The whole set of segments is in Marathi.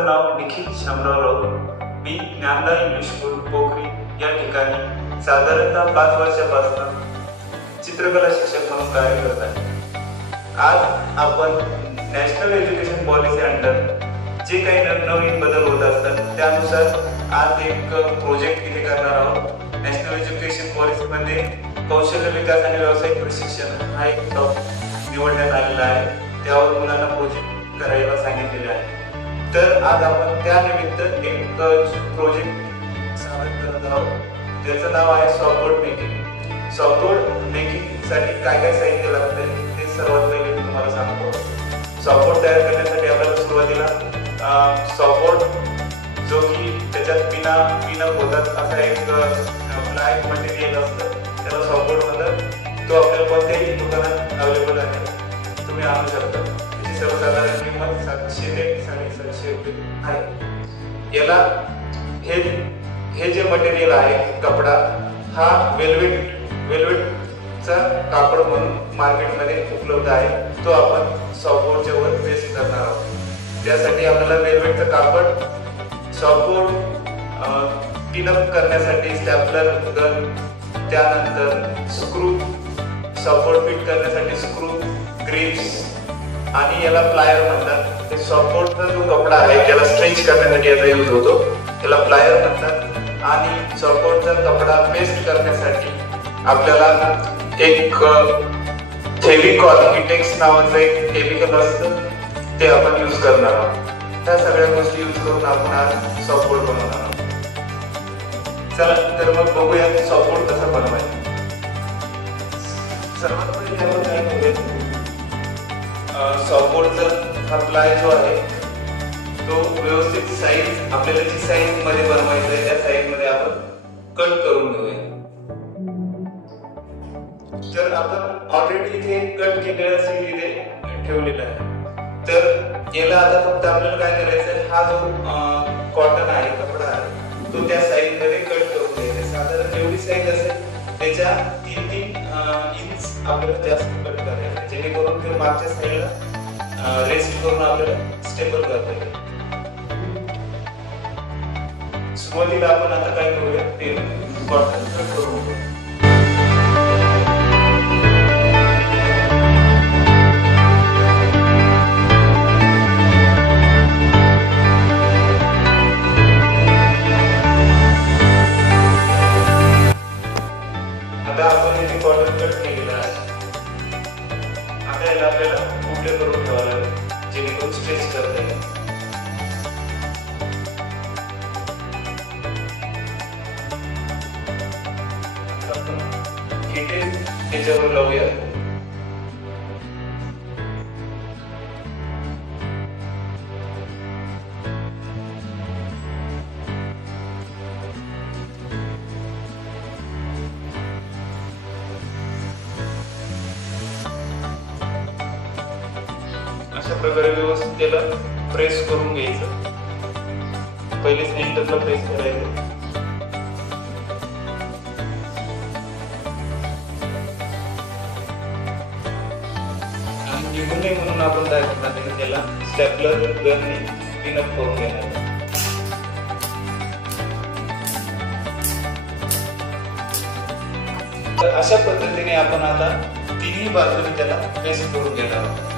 माझं नाव निखिल शामराव राऊत। मी ज्ञानदा इंग्लिश स्कूल पोखरी या ठिकाणी साधारणतः 5 वर्षापासून चित्रकला शिक्षक म्हणून कार्य करत आहे। आज आपण नॅशनल एज्युकेशन पॉलिसी अंडर जे काही नवनवीन बदल होत असतात त्यानुसार आज एक प्रोजेक्ट इथे करणार आहोत। नॅशनल एज्युकेशन पॉलिसीमध्ये कौशल्य विकास आणि व्यावसायिक प्रशिक्षण हा एक टॉपिक निवडण्यात आलेला आहे। त्यावर मुलांना प्रोजेक्ट करायला सांगितलेले आहे। तर आज आपण त्यानिमित्त एक प्रोजेक्ट सादर करत आहोत ज्याचं नाव आहे सॉफ्टवुड मेकिंग। सॉफ्टवुड मेकिंग साठी काय काय साहित्य लागते ते सर्वात पहिले मी तुम्हाला सांगतो। सॉफ्टवुड तयार करण्यासाठी आपल्याला सुरुवातीला सॉफ्टवुड जो की त्याच्यात बिना होतात असा एक प्लाय मटेरियल असतं, त्याला सॉफ्टवुड म्हणतात। तो आपल्याला कोणत्याही दुकानात अवेलेबल आहे, तुम्ही आणू शकता। त्याची सर्वसाधारण किंमत 700 ते 750 रुपये आहे। याला हे जे मटेरियल आहे कपडा हा वेल्वेटचा कापड म्हणून मार्केटमध्ये उपलब्ध आहे। तो आपण सॉफ्टवुडच्या वर पेस्ट करणार आहोत। त्यासाठी आपल्याला वेल्वेटचं कापड, सॉफ्टवुड पिनअप करण्यासाठी स्टॅपलर गन, त्यानंतर स्क्रू, सॉफ्टवुड फिट करण्यासाठी स्क्रू, ग्रिप्स आणि याला प्लायर म्हणतात। ते सॉफ्टवुडचा जो कपडा आहे त्याला स्ट्रेच करण्यासाठी याचा यूज होतो, त्याला प्लायर म्हणतात। आणि सॉफ्टवुडचा कपडा पेस्ट करण्यासाठी आपल्याला एक फेविकॉल किटेक्स नावाचं एक केमिकल असतं, ते आपण यूज करणार आहोत। त्या सगळ्या गोष्टी यूज करून आपण आज सॉफ्टवुड बनवणार आहोत। चला तर मग बघूया सॉफ्टवुड कसं बनवायचं। सर्वात पहिले आपण काय करूया, सॉफ्टवुडचा हा प्लाय जो आहे तो व्यवस्थित साईज, आपल्याला जी साईज मध्ये बनवायचं आहे त्या साईज मध्ये आपण कट करून घेऊया। तर आपण ऑलरेडी इथे कट केलेला सीन इथे ठेवलेला आहे। तर याला आता फक्त आपल्याला काय करायचं आहे, हा जो कॉटन आहे, कपडा आहे, तो त्या साईज मध्ये कट करून घ्यायचा। साधारण जेवढी साईज असेल त्याच्या 3-3 इंच आपल्याला जास्त कट करायचं, जेणेकरून ते मागच्या साईडला रेस्ट करून आपल्याला स्टेबल करता येईल। सुरुवातीला आपण आता काय करूया, ते कॉटन कट करून घेऊ। आता आपण इथे कॉटन कट केलेला आहे। आता याला आपल्याला उलटे करून ठेवावं लागेल, जेणेकरून स्ट्रेच करता येईल। आपण इथे त्याच्यावर लावूया। अशा प्रकारे व्यवस्थित त्याला प्रेस करून घ्यायचं। पहिले सेंटरला प्रेस करायचं आणि निघून नये म्हणून आपण काय करणार आहे, त्याला स्टॅपलर गनने पिनअप करून घेणार। तर अशा पद्धतीने आपण आता तिन्ही बाजूने त्याला पेस्ट करून घेणार आहोत।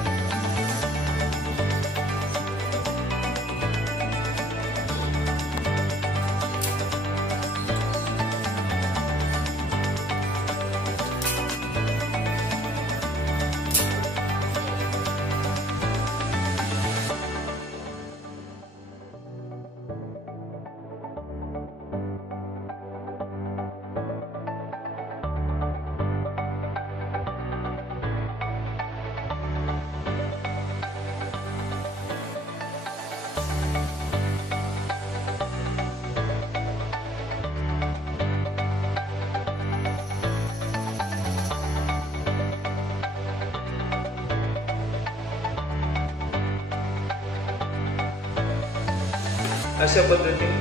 अशा पद्धतीने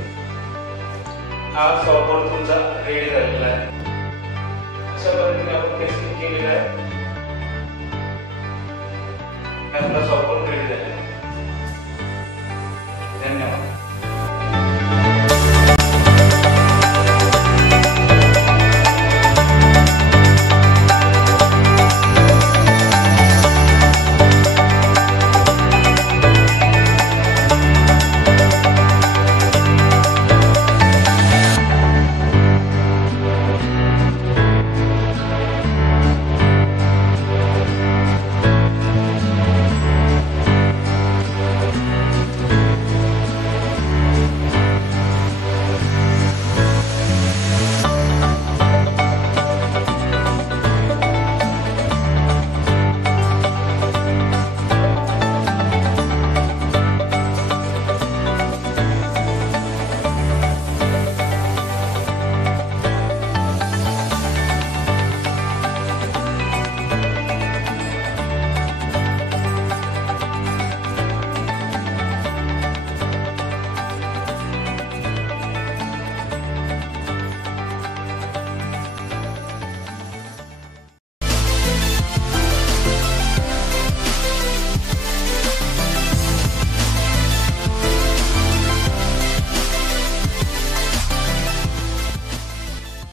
हा सॉफ्टवुड तुमचा रेडी झालेला आहे।